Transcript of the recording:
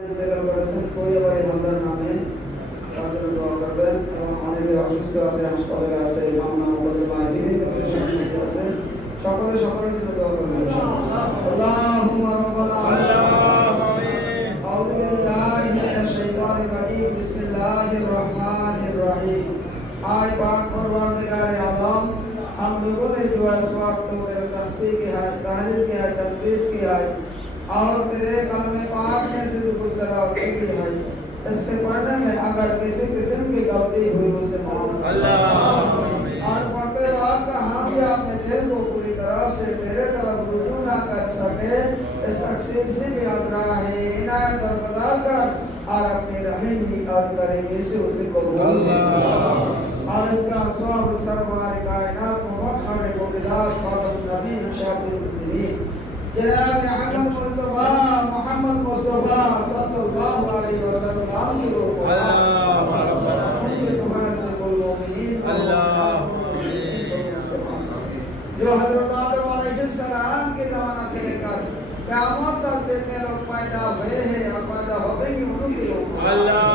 ইন্তেকাল করেছেন কোয়াবাড়ি হালদার নামে তার জন্য দোয়া করবেন এবং অনেকে অসুস্থ আছে হাসপাতালে আছে মামলা মোকদ্দমায় বিভিন্ন সমস্যা আছে সকলের জন্য দোয়া করবেন আল্লাহুম্মা রাব্বানা আমিন আউযু বিল্লাহি মিনাশ শাইতানির রাজীম বিসমিল্লাহির রহমানির রহিম आए पाक परवरदिगार आलम हम लोगों ने जो अस्वाब को तेरे तस्बीह की है तहलील की है तकदीस की है और तेरे कलमे पाक में से जो कुछ तलावत की है इसके पढ़ने में अगर किसी किस्म की गलती हुई उसे माफ अल्लाह और पढ़ते वक्त हम भी अपने दिल को पूरी तरह से तेरे तरफ रुजू ना कर सके इस तकसीर से भी अदरा है इनायत और कदर कर और अपनी रहमी और तरीके से उसे कबूल और इसका स्वाब सरमार कायनात मुबखर मुबिदास फातम नबी शाफी नबी जनाब मोहम्मद मुस्तफा सल्लल्लाहु अलैहि वसल्लम की रूह को उनके तुम्हारे से कुल मोमिनीन जो हजरत आदम अलैहिस्सलाम के ज़माना से लेकर क़यामत तक जितने लोग पैदा हुए हैं और पैदा होंगे उनके लोग